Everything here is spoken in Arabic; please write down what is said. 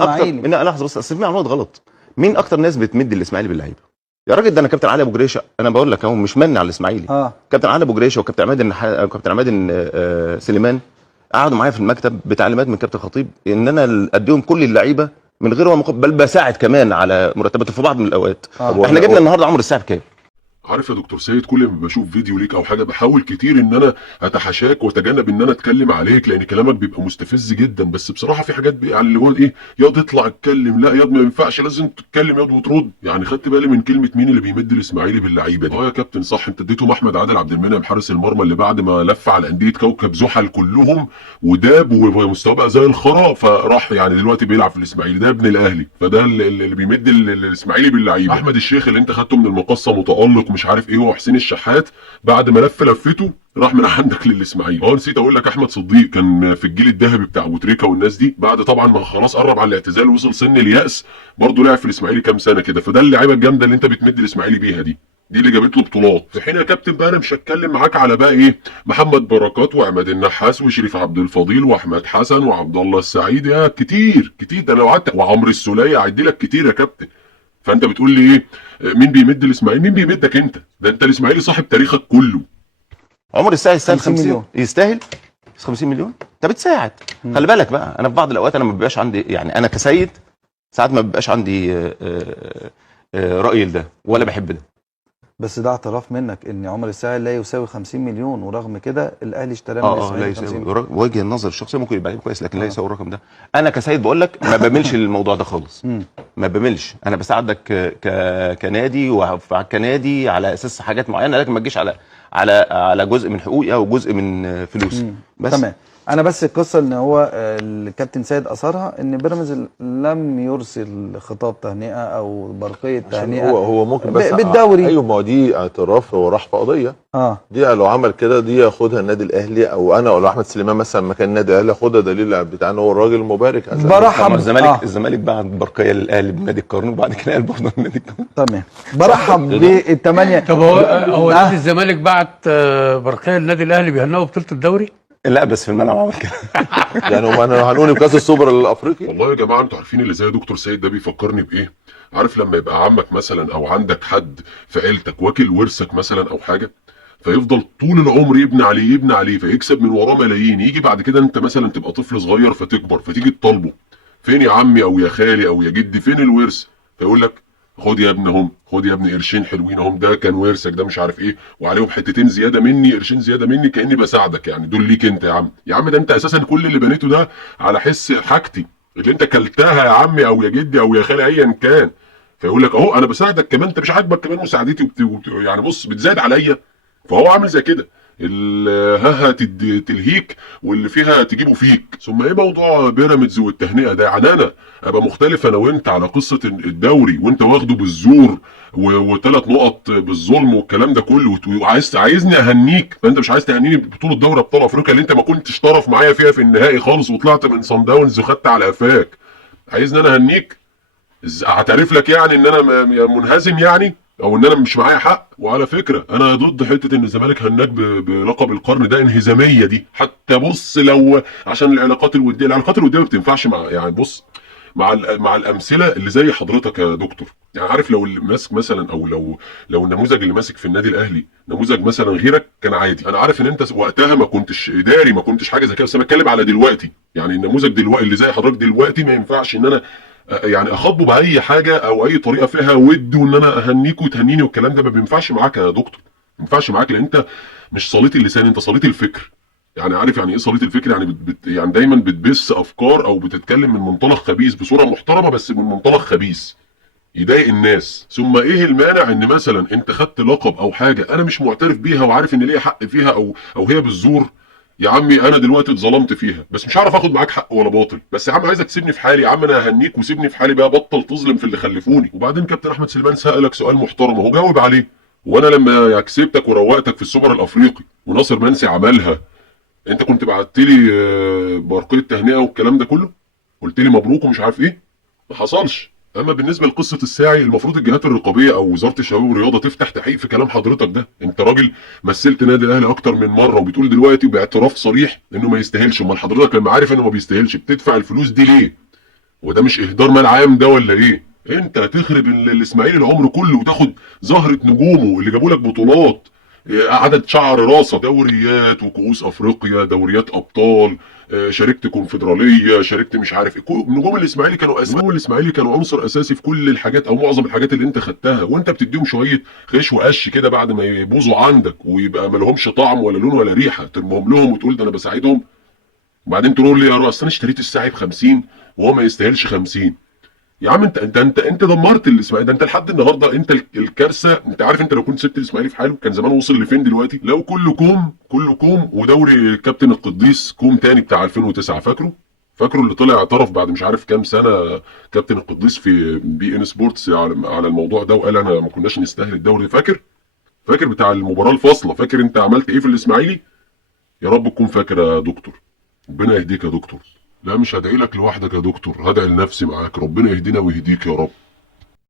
اكتر من لحظه بس، اصل في معلومات غلط. مين اكتر ناس بتمد الاسماعيلي باللعيبه؟ يا راجل ده انا كابتن علي ابو جريشه، انا بقول لك اهو مش من على الاسماعيلي. كابتن علي ابو جريشه وكابتن عماد سليمان قعدوا معايا في المكتب بتعليمات من كابتن خطيب ان انا اديهم كل اللعيبه من غير ما بل بساعد كمان على مرتباتهم في بعض من الاوقات. احنا جبنا النهارده عمرو الساعه بكام؟ عارف يا دكتور سيد، كل ما بشوف فيديو ليك او حاجه بحاول كتير ان انا اتحاشاك واتجنب ان انا اتكلم عليك، لان كلامك بيبقى مستفز جدا. بس بصراحه في حاجات يعني اللي هو ايه، ياض اطلع اتكلم، لا ياض ما ينفعش، لازم تتكلم ياض وترد. يعني خدت بالي من كلمه مين اللي بيمد الاسماعيلي باللعيبه دي. يا كابتن صح، انت اديتهم احمد عادل عبد المنعم حارس المرمى اللي بعد ما لف على انديه كوكب زحل كلهم وداب ومستواه بقى زي الخرا، فراح يعني دلوقتي بيلعب في الاسماعيلي، ده ابن الاهلي، فده اللي بيمد الاسماعيلي باللعيبه. احمد الشيخ اللي انت خدته من المقصه متالق مش عارف ايه، هو حسين الشحات بعد ما لفته راح من عندك للاسماعيلي. نسيت اقول لك احمد صديق كان في الجيل الذهبي بتاع ابو تريكه والناس دي، بعد طبعا ما خلاص قرب على الاعتزال وصل سن الياس، برضه لعب في الاسماعيلي كام سنه كده. فده اللعيبه الجامده اللي انت بتمد الاسماعيلي بيها دي اللي جابت له بطولات. في حين يا كابتن بقى انا مش هتكلم معاك على بقى ايه، محمد بركات وعماد النحاس وشريف عبد الفضيل واحمد حسن وعبد الله السعيد، يا كتير ده انا لو قعدت، وعمرو السوليه، اعدي لك كتير يا كابتن. فانت بتقول لي ايه مين بيمد الاسماعيلي؟ مين بيمدك انت؟ ده انت الاسماعيلي صاحب تاريخك كله. عمر الساعي يستاهل 50 مليون. يستاهل 50 مليون. انت بتساعد. خلي بالك بقى، انا في بعض الاوقات انا ما بيبقاش عندي، يعني انا كسيد ساعات ما بيبقاش عندي راي لده ولا بحب ده. بس ده اعتراف منك ان عمر الساعي لا يساوي 50 مليون، ورغم كده الاهلي اشتراه من الاسماعيلي. لا يساوي. وجه النظر الشخصي ممكن يبقى كويس، لكن لا يساوي الرقم ده. انا كسيد بقول لك ما بملش للموضوع ده خالص. ما بملش، انا بساعدك كنادي كنادي على اساس حاجات معينه، لكن ما تجيش على جزء من حقوقي او جزء من فلوسي. بس تمام. انا بس القصه ان هو الكابتن سيد اثرها ان بيراميدز لم يرسل خطاب تهنئه او برقيه تهنئه. هو ممكن بس بالدوري. ايوه، ما هو دي اعتراف، هو راح في قضيه. دي لو عمل كده دي ياخدها النادي الاهلي، او انا او احمد سليمان مثلا مكان النادي الاهلي ياخدها دليل بتاعنا هو الراجل مبارك. برحب الزمالك بعت برقيه للاهلي بنادي القرن، وبعد كده قال برضه النادي القرن. تمام. برحب بالثمانيه. طب هو نادي الزمالك بعت برقيه للنادي الاهلي بيهنئوا بطوله الدوري؟ لا بس في الملعب عمل كده. يعني هم هنقول بكاس السوبر الافريقي. والله يا جماعه انتوا عارفين اللي زي دكتور سيد ده بيفكرني بايه؟ عارف لما يبقى عمك مثلا او عندك حد في عيلتك واكل ورثك مثلا او حاجه، فيفضل طول العمر يبني عليه فيكسب من وراه ملايين، يجي بعد كده انت مثلا تبقى طفل صغير فتكبر فتيجي تطالبه، فين يا عمي او يا خالي او يا جدي فين الورث؟ فيقول لك خد يا ابني اهم، خد يا ابني قرشين حلوين اهم، ده كان ورثك، ده مش عارف ايه، وعليهم حتتين زياده مني، قرشين زياده مني، كاني بساعدك يعني، دول ليك انت يا عم. يا عم ده انت اساسا كل اللي بنيته ده على حس حاجتي اللي انت كلتها يا عمي او يا جدي او يا خالي ايا كان. فيقول لك اهو انا بساعدك كمان، انت مش عاجبك كمان مساعدتي يعني بص بتزايد عليا. فهو عامل زي كده، ها تلهيك واللي فيها تجيبه فيك. ثم ايه موضوع بيراميدز والتهنئه ده؟ يعني انا ابقى مختلف انا وانت على قصه الدوري وانت واخده بالزور وثلاث نقط بالظلم والكلام ده كله، عايزني اهنيك، فانت مش عايز تهنيني ببطوله دوري ابطال افريقيا اللي انت ما كنتش طرف معايا فيها في النهائي خالص وطلعت من صن داونز وخدت على قفاك. عايزني انا اهنيك؟ اعترف لك يعني ان انا منهزم يعني، او ان انا مش معايا حق؟ وعلى فكره انا ضد حته ان الزمالك هناك بلقب القرن ده، انهزاميه دي. حتى بص لو عشان العلاقات الوديه ما بتنفعش مع، يعني بص مع الامثله اللي زي حضرتك يا دكتور. يعني عارف لو اللي ماسك مثلا، او لو النموذج اللي ماسك في النادي الاهلي نموذج مثلا غيرك كان عادي. انا عارف ان انت وقتها ما كنتش اداري، ما كنتش حاجه زي كده، بس انا بتكلم على دلوقتي. يعني النموذج دلوقتي اللي زي حضرتك دلوقتي ما ينفعش ان انا يعني اخاطبه باي حاجه او اي طريقه فيها ود، وان انا اهنيك وتهنيني والكلام ده ما بينفعش معاك يا دكتور. ما ينفعش معاك، لان انت مش صليت اللسان، انت صليت الفكر. يعني عارف يعني ايه صليت الفكر؟ يعني يعني دايما بتبث افكار او بتتكلم من منطلق خبيث بصوره محترمه، بس من منطلق خبيث يضايق الناس. ثم ايه المانع ان مثلا انت خدت لقب او حاجه انا مش معترف بيها وعارف ان ليا حق فيها، او هي بالزور، يا عمي انا دلوقتي اتظلمت فيها بس مش هعرف اخد معاك حق ولا باطل، بس يا عم عايزك تسيبني في حالي، يا عم انا اهنيك وسيبني في حالي بقى، بطل تظلم في اللي خلفوني. وبعدين كابتن احمد سليمان سالك سؤال محترم وهو جاوب عليه، وانا لما كسبتك وروقتك في السوبر الافريقي وناصر منسي عملها، انت كنت بعت لي برقيه تهنئه والكلام ده كله، قلت لي مبروك ومش عارف ايه؟ ما حصلش. اما بالنسبه لقصه الساعي، المفروض الجهات الرقابيه او وزاره الشباب والرياضه تفتح تحقيق في كلام حضرتك ده. انت راجل مثلت نادي الاهلي اكتر من مره، وبتقول دلوقتي باعتراف صريح انه ما يستاهلش. امال حضرتك لما عارف انه ما بيستاهلش بتدفع الفلوس دي ليه؟ وده مش اهدار مال عام ده ولا ايه؟ انت هتخرب الاسماعيلي العمر كله وتاخد زهره نجومه اللي جابوا لك بطولات، عدد شعر راسه، دوريات وكؤوس افريقيا، دوريات ابطال، شاركت كونفدراليه، شاركت مش عارف ايه. نجوم الاسماعيلي كانوا عنصر اساسي في كل الحاجات او معظم الحاجات اللي انت خدتها، وانت بتديهم شويه خيش وقش كده بعد ما يبوظوا عندك ويبقى ما لهمش طعم ولا لون ولا ريحه، ترمهم لهم وتقول ده انا بساعدهم. وبعدين تقول لي يا رؤى اصل انا اشتريت الساعي ب 50 وهو ما يستاهلش 50. يا عم انت دمرت الاسماعيلي ده. انت لحد النهارده انت الكارثه. انت عارف انت لو كنت سبت الاسماعيلي في حاله كان زمان وصل لفين دلوقتي؟ لو كله كوم ودوري كابتن القديس كوم تاني بتاع 2009، فاكره اللي طلع اعترف بعد مش عارف كام سنه كابتن القديس في بي ان سبورتس على الموضوع ده وقال انا ما كناش نستاهل الدوري. فاكر بتاع المباراه الفاصله؟ فاكر انت عملت ايه في الاسماعيلي؟ يا رب تكون فاكر يا دكتور. ربنا يهديك يا دكتور. لا مش هدعي لك لوحدك يا دكتور، هدعي لنفسي معاك. ربنا يهدينا ويهديك يا رب.